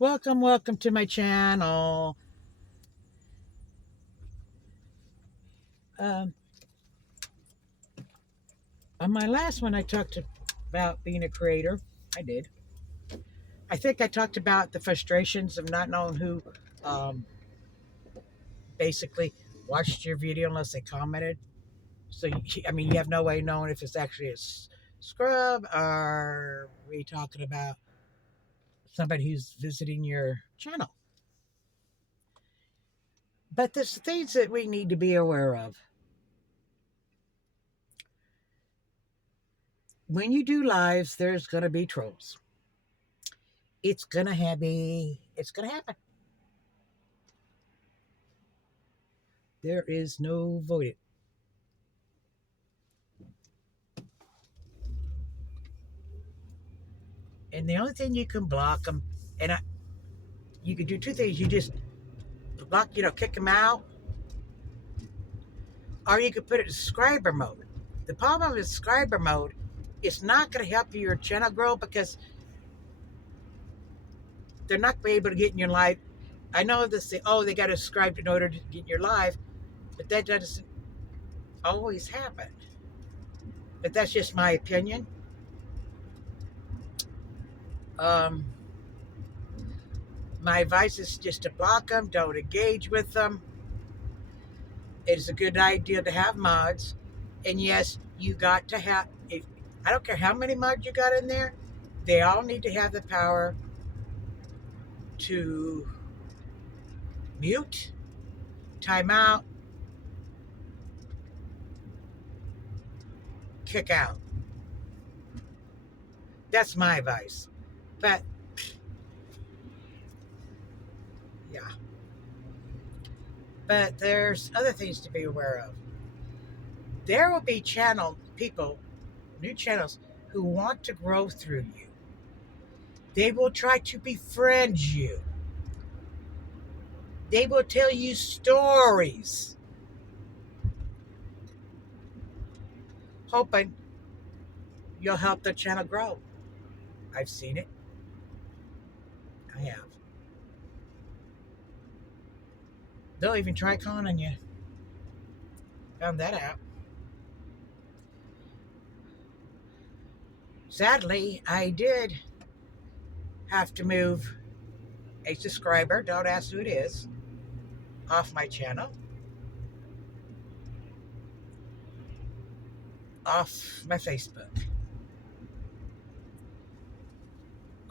Welcome to my channel. Um, on my last one, I talked about being a creator. I did. I think I talked about the frustrations of not knowing who um, basically watched your video unless they commented. So, you have no way of knowing if it's actually a scrub or we talking about somebody who's visiting your channel. But there's things that we need to be aware of. When you do lives, there's going to be trolls. It's gonna happen. There is no voiding. And the only thing you can block them, and you can do two things. You just block, kick them out, or you could put it in subscriber mode. The problem with subscriber mode, it's not going to help your channel grow because they're not going to be able to get in your live. I know they say, oh, they got to subscribe in order to get in your live, but that doesn't always happen. But that's just my opinion. Um, my advice is just to block them, don't engage with them. It's a good idea to have mods. And yes, you got to have, if, I don't care how many mods you got in there, they all need to have the power to mute, timeout, kick out. That's my advice. But yeah, but there's other things to be aware of. There will be people, new channels, who want to grow through you. They will try to befriend you. They will tell you stories, hoping you'll help their channel grow. I've seen it. I have. They'll even try conning you. Found that out. Sadly, I did have to move a subscriber, don't ask who it is, off my channel, off my Facebook.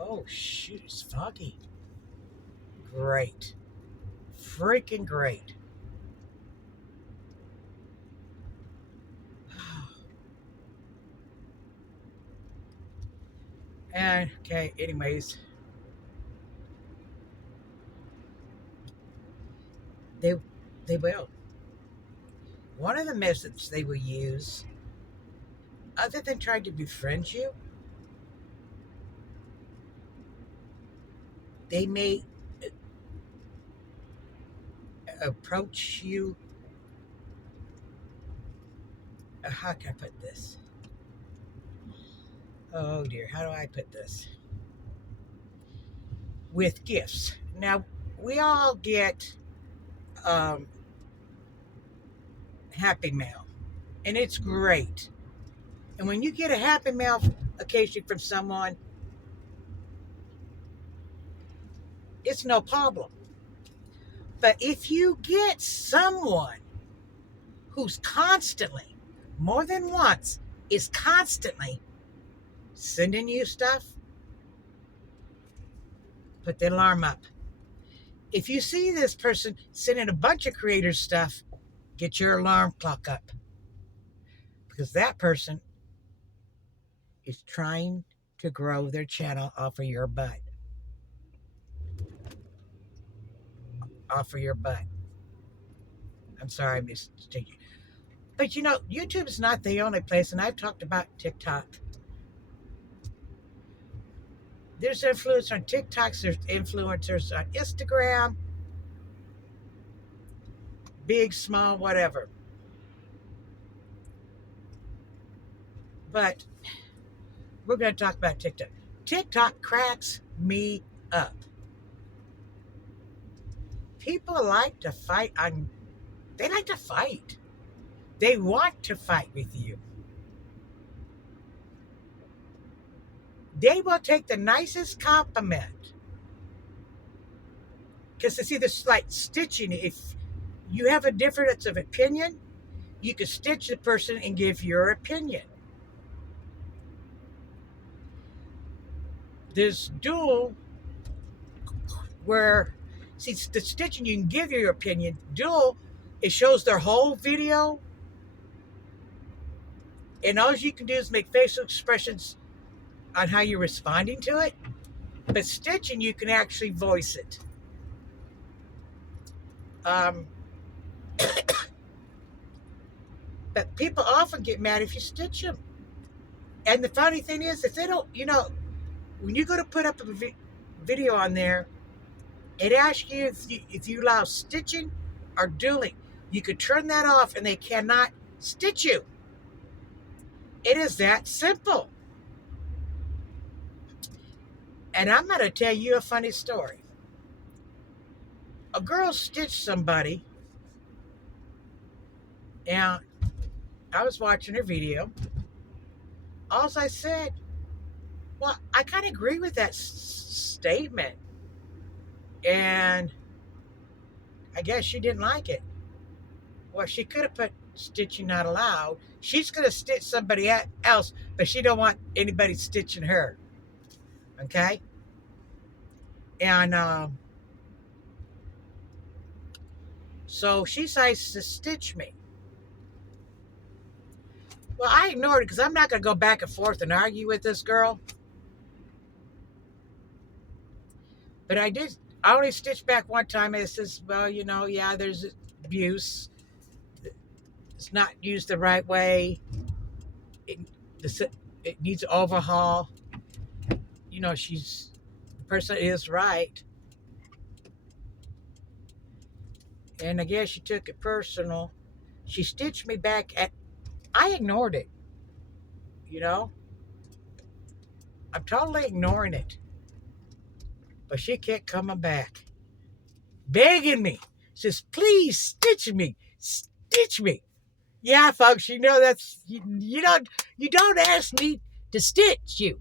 Oh, shoot, it's foggy. Great. Freaking great. And, okay, anyways, they, they will. One of the methods they will use, other than trying to befriend you, they may approach you. How can I put this? Oh dear, how do I put this? With gifts. Now, we all get um, Happy Mail, and it's great. And when you get a Happy Mail occasion from someone, it's no problem. But if you get someone who's constantly, more than once, is constantly sending you stuff, put the alarm up. If you see this person sending a bunch of creators stuff, get your alarm clock up. Because that person is trying to grow their channel off of your butt. Off of your butt. I'm sorry, I mistaken. But YouTube is not the only place, and I've talked about TikTok. There's influencers on TikTok, there's influencers on Instagram, big, small, whatever. But we're going to talk about TikTok. TikTok cracks me up. People like to fight on, they like to fight. They want to fight with you. They will take the nicest compliment. Because see, this like stitching, if you have a difference of opinion, you can stitch the person and give your opinion. There's dual where, see, the stitching, you can give your opinion. Dual, it shows their whole video, and all you can do is make facial expressions on how you're responding to it. But stitching, you can actually voice it. Um, but people often get mad if you stitch them. And the funny thing is, if they don't, when you go to put up a video on there, it asks you if you allow stitching or dueling. You could turn that off and they cannot stitch you. It is that simple. And I'm going to tell you a funny story. A girl stitched somebody, and I was watching her video. All I said, well, I kind of agree with that statement. And I guess she didn't like it. Well, she could have put stitching not allowed. She's going to stitch somebody else, but she don't want anybody stitching her. Okay? And so she decides to stitch me. Well, I ignored it because I'm not going to go back and forth and argue with this girl. But I only stitched back one time, and it says, well, yeah, there's abuse. It's not used the right way. It needs an overhaul. The person is right. And I guess she took it personal. She stitched me back I ignored it. I'm totally ignoring it. But she kept coming back, begging me. Says, please stitch me. Stitch me. Yeah, folks, that's you don't ask me to stitch you.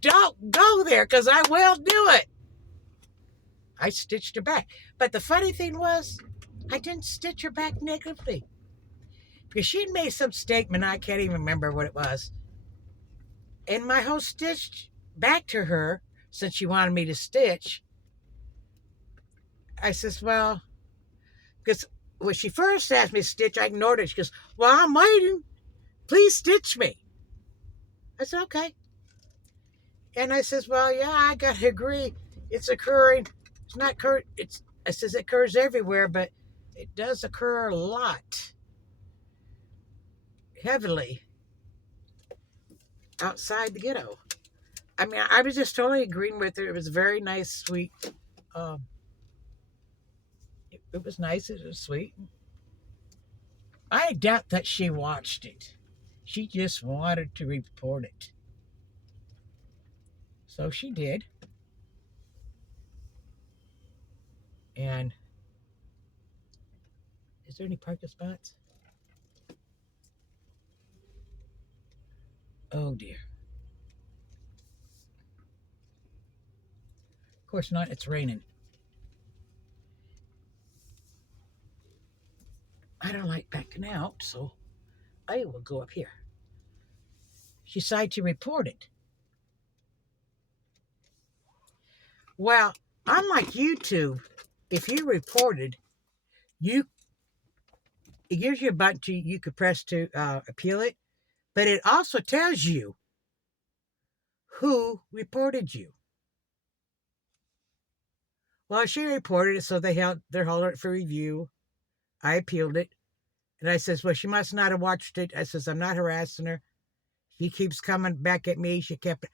Don't go there, because I will do it. I stitched her back. But the funny thing was, I didn't stitch her back negatively. Because she made some statement, I can't even remember what it was. And my whole stitch back to her, since she wanted me to stitch, I says, well, because when she first asked me to stitch, I ignored it. She goes, well, I'm waiting. Please stitch me. I said, okay. And I says, well, yeah, I got to agree. It's occurring. It's not occurring. I says it occurs everywhere, but it does occur a lot. Heavily. Outside the ghetto. I mean, I was just totally agreeing with her. It was very nice, sweet. It was nice. It was sweet. I doubt that she watched it. She just wanted to report it. So she did. And is there any parking spots? Oh dear. Of course not. It's raining. I don't like backing out, so I will go up here. She decided to report it. Well, unlike YouTube, if you reported, it gives you a button you could press to appeal it, but it also tells you who reported you. Well, she reported it, so they're holding it for review. I appealed it, and I says, well, she must not have watched it. I says, I'm not harassing her. She keeps coming back at me. She kept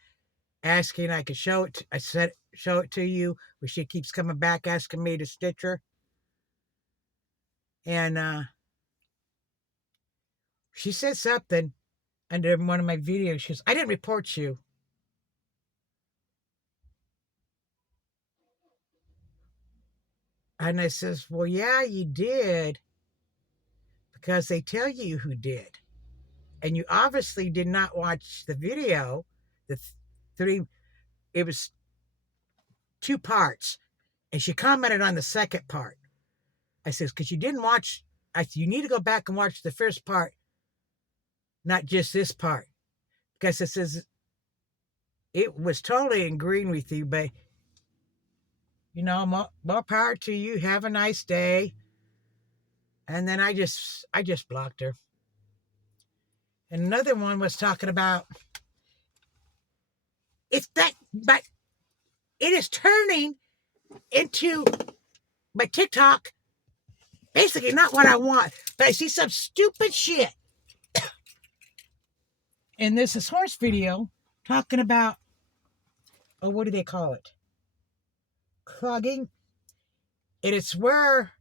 asking I could show it. I said, show it to you, but she keeps coming back asking me to stitch her. And she said something under one of my videos. She goes, I didn't report you. And I says, well, yeah, you did, because they tell you who did. And you obviously did not watch the video. The three, it was two parts. And she commented on the second part. I says, because you didn't watch, I said, you need to go back and watch the first part, not just this part. Because it says, it was totally agreeing with you, but, more power to you. Have a nice day. And then I just blocked her. And another one was talking about, but it is turning into my TikTok, basically not what I want. But I see some stupid shit. And there's this horse video talking about, what do they call it? Clogging. And it's where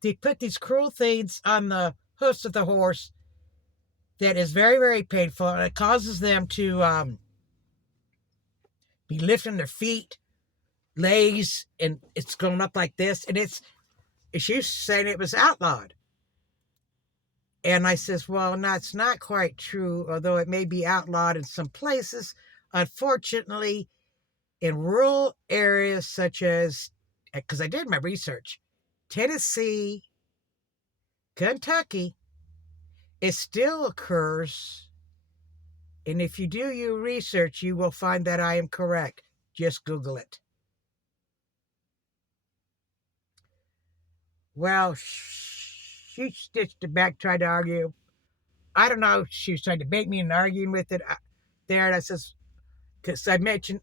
they put these cruel things on the hoofs of the horse that is very, very painful. And it causes them to be lifting their feet, legs, and it's going up like this. And she's saying it was outlawed. And I says, well, no, it's not quite true, although it may be outlawed in some places. Unfortunately, in rural areas such as, because I did my research, Tennessee, Kentucky, it still occurs. And if you do your research, you will find that I am correct. Just Google it. Well, she stitched it back, tried to argue. I don't know if she was trying to bait me in arguing with it there. And I says, because I mentioned,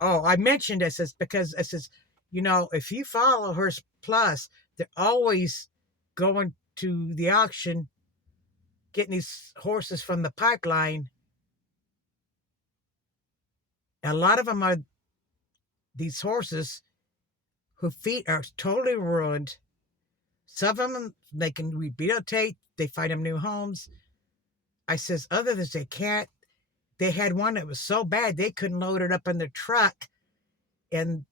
I says, because I says, if you follow Horse Plus, they're always going to the auction, getting these horses from the pipeline. A lot of them are these horses whose feet are totally ruined. Some of them, they can rehabilitate. They find them new homes. I says, others, they can't. They had one that was so bad, they couldn't load it up in their truck. And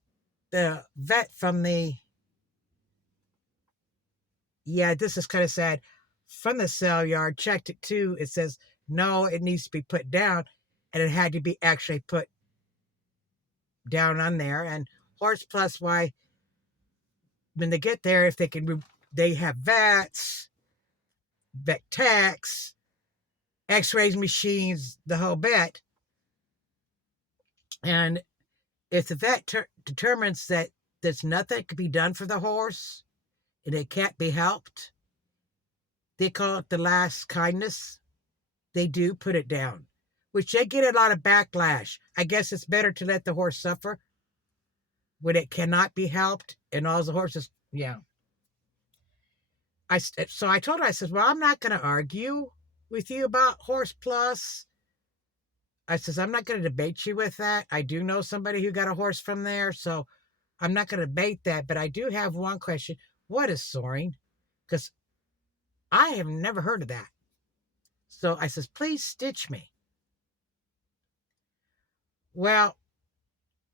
the vet from this is kind of sad, from the sale yard checked it too. It says, no, it needs to be put down. And it had to be actually put down on there. And Horse Plus, why, when they get there, if they can, they have vets, vet techs, x-rays machines, the whole bit. And if the vet determines that there's nothing that can be done for the horse and it can't be helped, they call it the last kindness. They do put it down, which they get a lot of backlash. I guess it's better to let the horse suffer when it cannot be helped, and all the horses, So I told her, I said, well, I'm not going to argue with you about Horse Plus. I says, I'm not going to debate you with that. I do know somebody who got a horse from there, so I'm not going to debate that. But I do have one question. What is soaring? Because I have never heard of that. So I says, please stitch me. Well,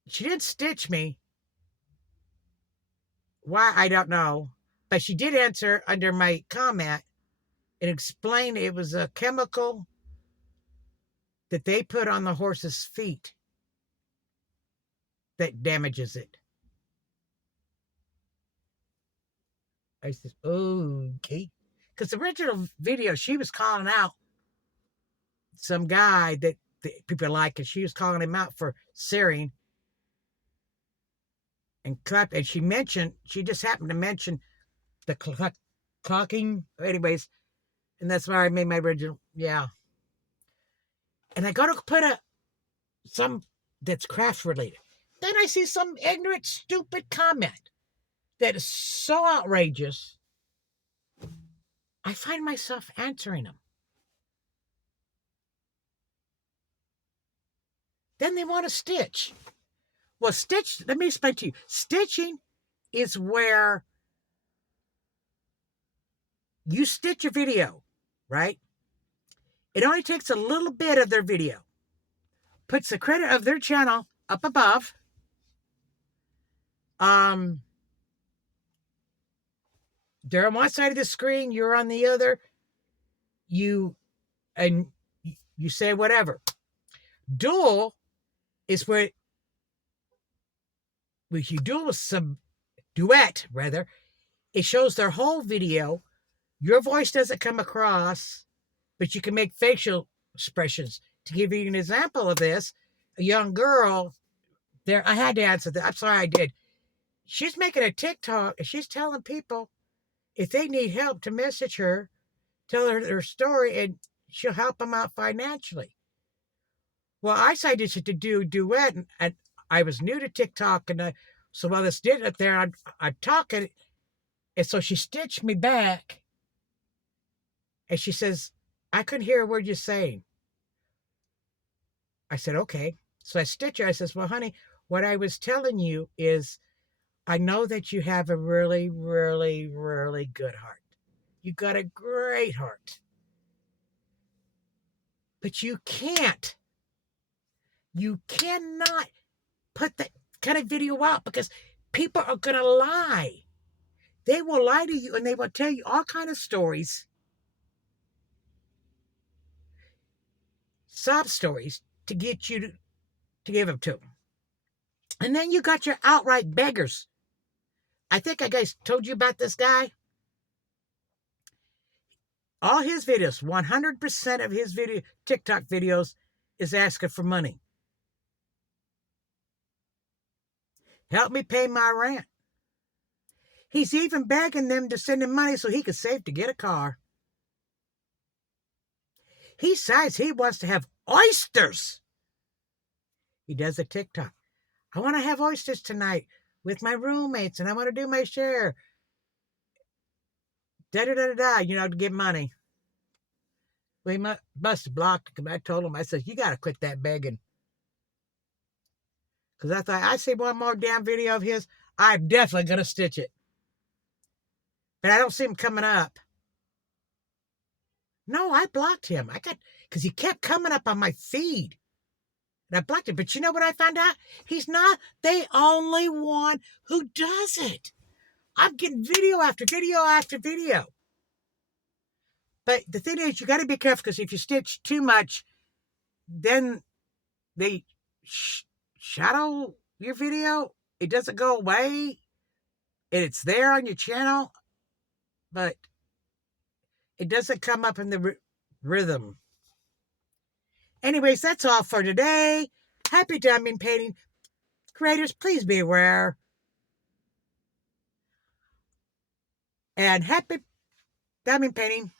she didn't stitch me. Why, I don't know. But she did answer under my comment and explain it was a chemical that they put on the horse's feet that damages it. I said, okay. Because the original video, she was calling out some guy that people like, and she was calling him out for searing and clap. And she just happened to mention the clocking. Anyways, and that's why I made my original, And I go to put some that's craft related. Then I see some ignorant, stupid comment that is so outrageous, I find myself answering them. Then they want to stitch. Well, let me explain to you. Stitching is where you stitch a video, right? It only takes a little bit of their video, puts the credit of their channel up above, they're on one side of the screen, you're on the other. You and you say whatever. Dual is where you dual with some duet rather. It shows their whole video. Your voice doesn't come across, but you can make facial expressions. To give you an example of this, a young girl there, I had to answer that. I'm sorry I did. She's making a TikTok and she's telling people if they need help to message her, tell her their story, and she'll help them out financially. Well, I decided to do duet, and I was new to TikTok, and so while this did it there, I'm talking, and so she stitched me back, and she says, I couldn't hear a word you're saying. I said, okay. So I stitch her. I says, well, honey, what I was telling you is I know that you have a really, really, really good heart. You got a great heart. But you cannot put that kind of video out because people are going to lie. They will lie to you and they will tell you all kind of stories, sob stories, to get you to give them to them. And then you got your outright beggars. I think I guys told you about this guy. All his videos, 100% of his TikTok videos is asking for money. Help me pay my rent. He's even begging them to send him money so he could save to get a car. He says he wants to have oysters. He does a TikTok. I want to have oysters tonight with my roommates and I want to do my share. Da-da-da-da-da, to give money. Well, he must have blocked because I told him, I said, you got to quit that begging. Because I thought, I see one more damn video of his, I'm definitely going to stitch it. But I don't see him coming up. No, I blocked him. Because he kept coming up on my feed. And I blocked him. But you know what I found out? He's not the only one who does it. I'm getting video after video after video. But the thing is, you got to be careful because if you stitch too much, then they shadow your video. It doesn't go away. And it's there on your channel. But it doesn't come up in the rhythm. Anyways, that's all for today. Happy diamond painting. Creators, please be aware. And happy diamond painting.